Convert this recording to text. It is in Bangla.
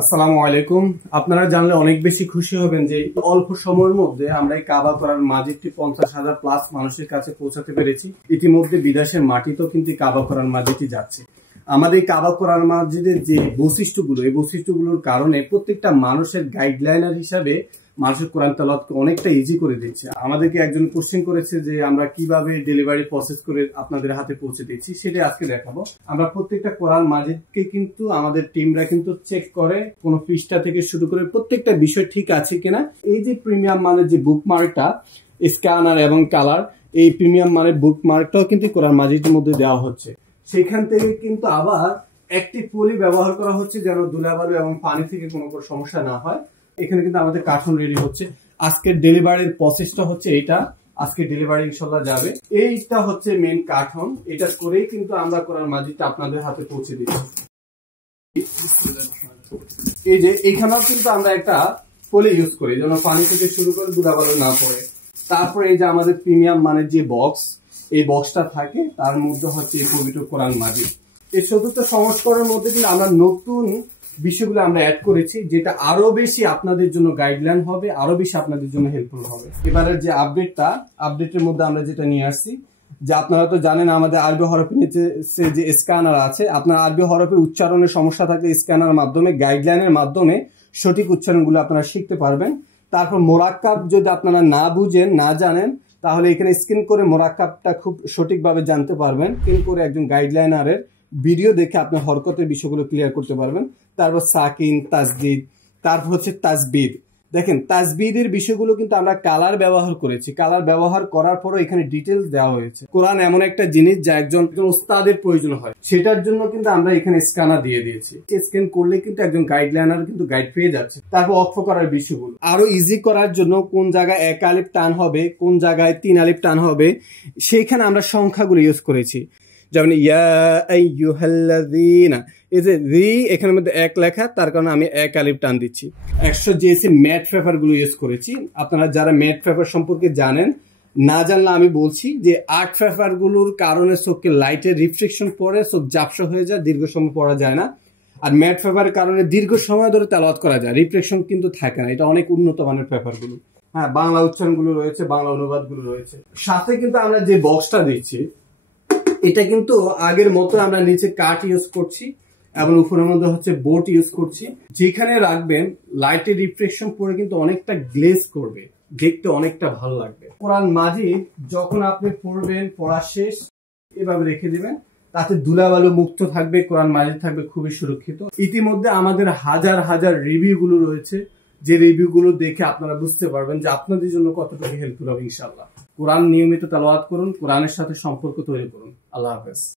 আসসালামু আলাইকুম। আপনারা জানলে অনেক বেশি খুশি হবেন যে অল্প সময়ের মধ্যে আমরা এই কাবা করার মাজিদটি 50,000 প্লাস মানুষের কাছে পৌঁছাতে পেরেছি। ইতিমধ্যে বিদেশের মাটিতেও কিন্তু কাবা করার মাজিদটি যাচ্ছে। আমাদের এই কাবা করার মাজিদের যে বৈশিষ্ট্যগুলো, এই বৈশিষ্ট্যগুলোর কারণে প্রত্যেকটা মানুষের গাইডলাইনার হিসাবে মানুষের কোরআন তেলাওয়াতকে অনেকটা ইজি করে দিচ্ছে। আমাদেরকে একজন কোশ্চেন করেছে যে আমরা কিভাবে ডেলিভারি প্রসেস করে আপনাদের হাতে পৌঁছে দিচ্ছি, সেটা আজকে দেখাবো। আমরা প্রত্যেকটা কোরআন মাজিদকে কিন্তু আমাদের টিমরা কিন্তু চেক করে, কোন পৃষ্ঠা থেকে শুরু করে প্রত্যেকটা বিষয় ঠিক আছে কিনা। এই যে প্রিমিয়াম মানের যে বুকমার্কটা, স্ক্যানার এবং কালার, এই প্রিমিয়াম মানের বুকমার্কটাও কিন্তু কোরআন মাজিদের মধ্যে দেওয়া হচ্ছে। সেখান থেকে কিন্তু আবার অ্যাক্টিভ পলি ব্যবহার করা হচ্ছে যেন ধুলাবালু এবং পানি থেকে কোনো সমস্যা না হয়। এখানে কিন্তু আমাদের কার্টুন রেডি হচ্ছে। আজকের ডেলিভারির প্রসেসটা হচ্ছে এইটা। আজকে ডেলিভারি ইনশাল্লাহ যাবে। এইটা হচ্ছে মেন কার্টুন। এটা করেই কিন্তু আমরা কোরআন মাজিদটা আপনাদের হাতে পৌঁছে দিচ্ছি। এই যে এখানেও কিন্তু আমরা একটা পলি ইউজ করি যেন পানি থেকে শুরু করে ধুলাবালু না পড়ে। তারপরে এই যে আমাদের প্রিমিয়াম মানের যে বক্স, এই বক্সটা থাকে, তার মধ্যে হচ্ছে এই পবিত্র কোরআন মাজিদ। এই চতুর্থ সংস্করণের মধ্যে কিন্তু আমরা নতুন বিষয়গুলো আমরা অ্যাড করেছি, যেটা আরো বেশি আপনাদের জন্য গাইডলাইন হবে, আরো বেশি আপনাদের জন্য হেল্পফুল হবে। এবারে যে আপডেটের মধ্যে আমরা যেটা নিয়ে আসছি, যে আপনারা তো জানেন আমাদের আরবি হরফের নিচে যে স্ক্যানার আছে, আপনার আরবি হরফের উচ্চারণের সমস্যা থাকলে স্ক্যানার মাধ্যমে, গাইডলাইনের মাধ্যমে সঠিক উচ্চারণগুলো আপনারা শিখতে পারবেন। তারপর মোরাক্কাব যদি আপনারা না বুঝেন, না জানেন, তাহলে এখানে স্ক্রিন করে মোরাক্কাবটা খুব সঠিকভাবে জানতে পারবেন। স্ক্রিন করে একজন গাইডলাইনারের ভিডিও দেখে আপনি হরকতের বিষয়গুলো ক্লিয়ার করতে পারবেন। তারপর সাকিন, তাসদিদ, তারপর হচ্ছে তাসবিদ। দেখেন তাসবিদের বিষয়গুলো কিন্তু আমরা কালার ব্যবহার করেছি। কালার ব্যবহার করার পরও এখানে ডিটেলস দেওয়া হয়েছে। কোরআন এমন একটা জিনিস যা একজন উস্তাদের প্রয়োজন হয়, সেটার জন্য কিন্তু আমরা এখানে স্ক্যানার দিয়ে দিয়েছি। স্ক্যান করলে কিন্তু একজন গাইডলাইনার কিন্তু গাইড পেয়ে যাচ্ছে। তারপর অক্ষ করার বিষয়গুলো আরো ইজি করার জন্য কোন জায়গায় 1 আলিফ টান হবে, কোন জায়গায় 3 আলিফ টান হবে, সেইখানে আমরা সংখ্যাগুলো ইউজ করেছি। যেমন ইয়া আইয়ুহাল্লাযীনা, এই যে রি এখানের মধ্যে 1 লেখা, তার কারণে আমি 1 আলিফ টান দিচ্ছি। 100 জিএসি ম্যাট পেপার গুলো ইউজ করেছি। আপনারা যারা ম্যাট পেপার সম্পর্কে জানেন, না জানলে আমি বলছি যে আর্ট পেপার গুলোর কারণে চোখকে লাইটের রিফ্লেকশন পড়ে, চোখ ঝাপসা হয়ে যায়, দীর্ঘ সময় পড়া যায় না। আর ম্যাট পেপারের কারণে দীর্ঘ সময় ধরে তেলাওয়াত করা যায়, রিফ্লেকশন কিন্তু থাকে না। এটা অনেক উন্নত মানের পেপার গুলো। হ্যাঁ, বাংলা উচ্চারণ গুলো রয়েছে, বাংলা অনুবাদ গুলো রয়েছে। সাথে কিন্তু আমরা যে বক্সটা দিচ্ছি, এটা কিন্তু আগের মতো আমরা নিচে কাঠ ইউজ করছি এবং উপরের মধ্যে হচ্ছে বোট ইউজ করছি। যেখানে রাখবেন লাইটের রিফ্লেকশন পরে কিন্তু অনেকটা গ্লেজ করবে, দেখতে অনেকটা ভালো লাগবে। কোরআন মাজিদ যখন আপনি পড়বেন, পড়া শেষ এভাবে রেখে দিবেন, তাতে ধুলাবালু মুক্ত থাকবে, কোরআন মাজিদ থাকবে খুবই সুরক্ষিত। ইতিমধ্যে আমাদের হাজার হাজার রিভিউ গুলো রয়েছে, যে রিভিউ গুলো দেখে আপনারা বুঝতে পারবেন যে আপনাদের জন্য কতটুকু হেল্পফুল হবে। ইনশাআল্লাহ কোরআন নিয়মিত তেলাওয়াত করুন, কোরআনের সাথে সম্পর্ক তৈরি করুন। আল্লাহ হাফেজ।